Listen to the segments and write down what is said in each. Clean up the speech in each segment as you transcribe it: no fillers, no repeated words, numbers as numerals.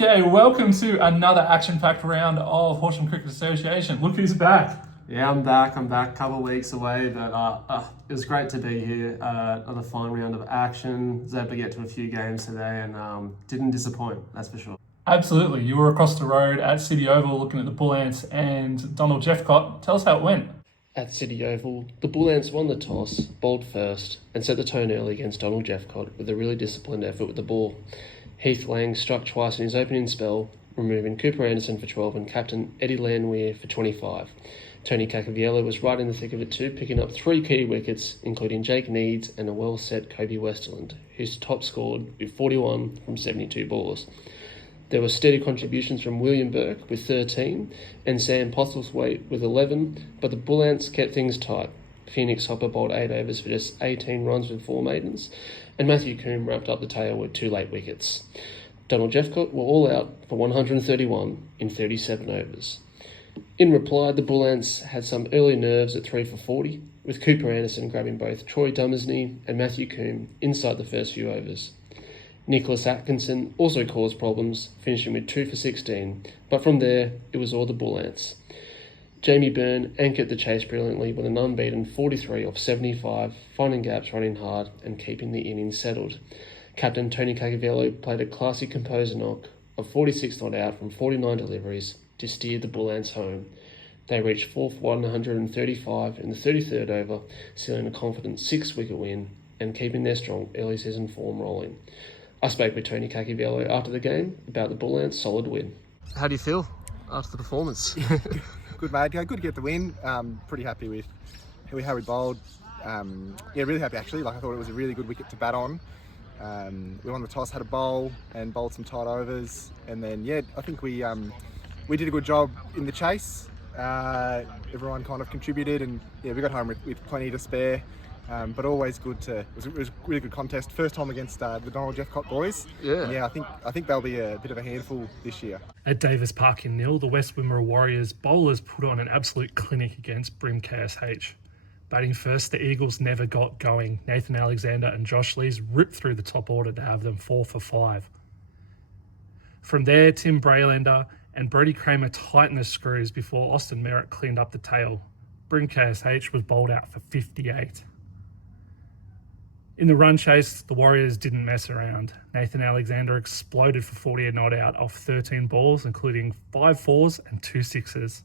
Okay, welcome to another action-packed round of Horsham Cricket Association. Look who's back. Yeah, I'm back. Couple of weeks away, but it was great to be here. Another fine round of action. Was able to get to a few games today and didn't disappoint, that's for sure. Absolutely. You were across the road at City Oval looking at the Bullants and Donald-Jeffcott. Tell us how it went. At City Oval, the Bullants won the toss, bowled first, and set the tone early against Donald-Jeffcott with a really disciplined effort with the ball. Heath Lang struck twice in his opening spell, removing Cooper Anderson for 12 and captain Eddie Landwehr for 25. Tony Caccaviello was right in the thick of it too, picking up 3 key wickets, including Jake Needs and a well-set Kobe Westerland, who's top scored with 41 from 72 balls. There were steady contributions from William Burke with 13 and Sam Postlethwaite with 11, but the Bullants kept things tight. Phoenix Hopper bowled 8 overs for just 18 runs with 4 maidens, and Matthew Coombe wrapped up the tail with 2 late wickets. Donald-Jeffcott were all out for 131 in 37 overs. In reply, the Bullants had some early nerves at 3 for 40, with Cooper Anderson grabbing both Troy Dummersney and Matthew Coombe inside the first few overs. Nicholas Atkinson also caused problems, finishing with 2 for 16, but from there, it was all the Bullants. Jamie Byrne anchored the chase brilliantly with an unbeaten 43 off 75, finding gaps, running hard, and keeping the innings settled. Captain Tony Caccaviello played a classy composer knock of 46 not out from 49 deliveries to steer the Bullants home. They reached 4 for 135 in the 33rd over, sealing a confident 6-wicket win and keeping their strong early season form rolling. I spoke with Tony Caccaviello after the game about the Bullants' solid win. How do you feel after the performance? Good, mate. Good to get the win. Pretty happy with how we bowled. Really happy actually. I thought it was a really good wicket to bat on. We won the toss, had a bowl, and bowled some tight overs. And then I think we did a good job in the chase. Everyone kind of contributed, and we got home with plenty to spare. But always good it was a really good contest. First time against the Donald-Jeffcott boys. Yeah. I think they'll be a bit of a handful this year. At Davis Park in Nil, the West Wimmera Warriors bowlers put on an absolute clinic against Brim KSH. Batting first, the Eagles never got going. Nathan Alexander and Josh Lees ripped through the top order to have them 4 for 5. From there, Tim Braylander and Brody Kramer tightened the screws before Austin Merritt cleaned up the tail. Brim KSH was bowled out for 58. In the run chase, the Warriors didn't mess around. Nathan Alexander exploded for 40 not out off 13 balls, including 5 fours and 2 sixes.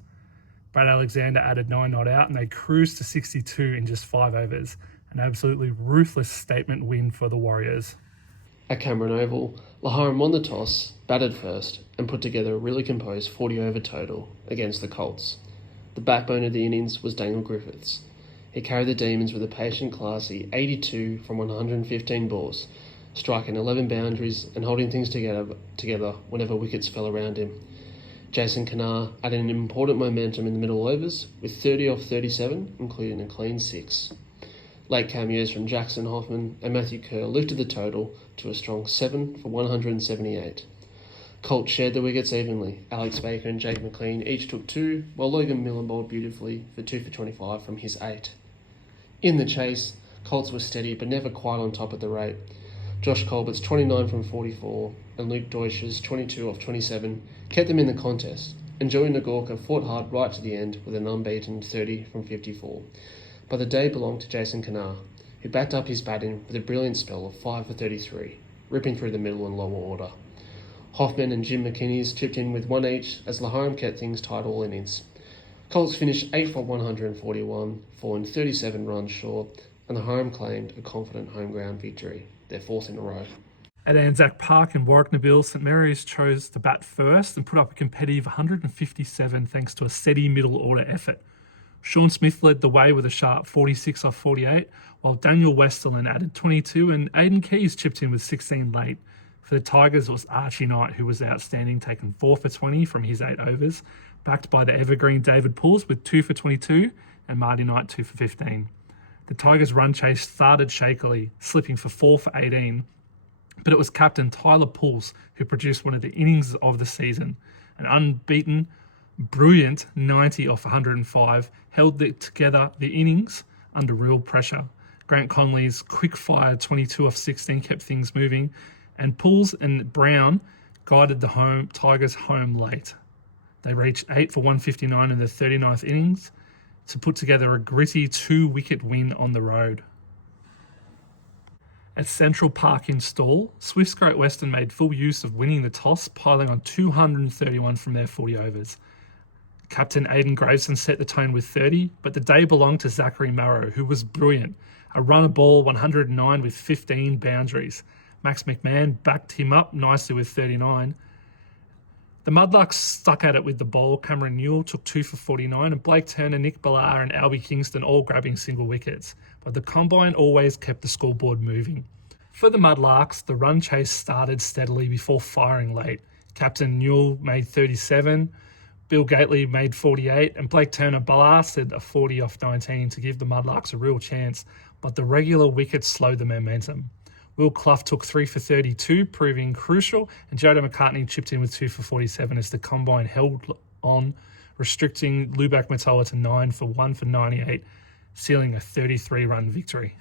Brad Alexander added 9 not out, and they cruised to 62 in just 5 overs. An absolutely ruthless statement win for the Warriors. At Cameron Oval, Laharam won the toss, batted first, and put together a really composed 40-over total against the Colts. The backbone of the innings was Daniel Griffiths. He carried the Demons with a patient, classy 82 from 115 balls, striking 11 boundaries and holding things together whenever wickets fell around him. Jason Kanar added an important momentum in the middle overs with 30 off 37, including a clean 6. Late cameos from Jackson Hoffman and Matthew Kerr lifted the total to a strong 7 for 178. Colt shared the wickets evenly. Alex Baker and Jake McLean each took 2, while Logan Millen bowled beautifully for 2 for 25 from his 8. In the chase, Colts were steady but never quite on top of the rate. Josh Colbert's 29 from 44 and Luke Deutsch's 22 off 27 kept them in the contest, and Joey Nagorka fought hard right to the end with an unbeaten 30 from 54. But the day belonged to Jason Kanar, who backed up his batting with a brilliant spell of 5 for 33, ripping through the middle and lower order. Hoffman and Jim McKinney's chipped in with 1 each as Laharam kept things tight all innings. Colts finished 8 for 141, falling 37 runs short, and Laharam claimed a confident home ground victory, their 4th in a row. At Anzac Park in Warwick Nabil, St Mary's chose to bat first and put up a competitive 157 thanks to a steady middle order effort. Sean Smith led the way with a sharp 46 off 48, while Daniel Westerland added 22 and Aidan Keys chipped in with 16 late. For the Tigers, it was Archie Knight who was outstanding, taking 4 for 20 from his 8 overs, backed by the evergreen David Pulls with 2 for 22 and Marty Knight 2 for 15. The Tigers' run chase started shakily, slipping for 4 for 18, but it was captain Tyler Pulls who produced one of the innings of the season. An unbeaten, brilliant 90 off 105 held together the innings under real pressure. Grant Conley's quick-fire 22 off 16 kept things moving, and Pools and Brown guided the Tigers home late. They reached 8 for 159 in the 39th innings to put together a gritty 2-wicket win on the road. At Central Park in Stawell, Swifts Great Western made full use of winning the toss, piling on 231 from their 40 overs. Captain Aidan Graveson set the tone with 30, but the day belonged to Zachary Marrow, who was brilliant. A runner ball 109 with 15 boundaries. Max McMahon backed him up nicely with 39. The Mudlarks stuck at it with the ball. Cameron Newell took 2 for 49, and Blake Turner, Nick Ballar and Albie Kingston all grabbing single wickets. But the combine always kept the scoreboard moving. For the Mudlarks, the run chase started steadily before firing late. Captain Newell made 37, Bill Gately made 48, and Blake Turner blasted a 40 off 19 to give the Mudlarks a real chance, but the regular wickets slowed the momentum. Will Clough took 3 for 32, proving crucial, and Jodo McCartney chipped in with 2 for 47 as the combine held on, restricting Lubak Matoa to 9 for 1 for 98, sealing a 33-run victory.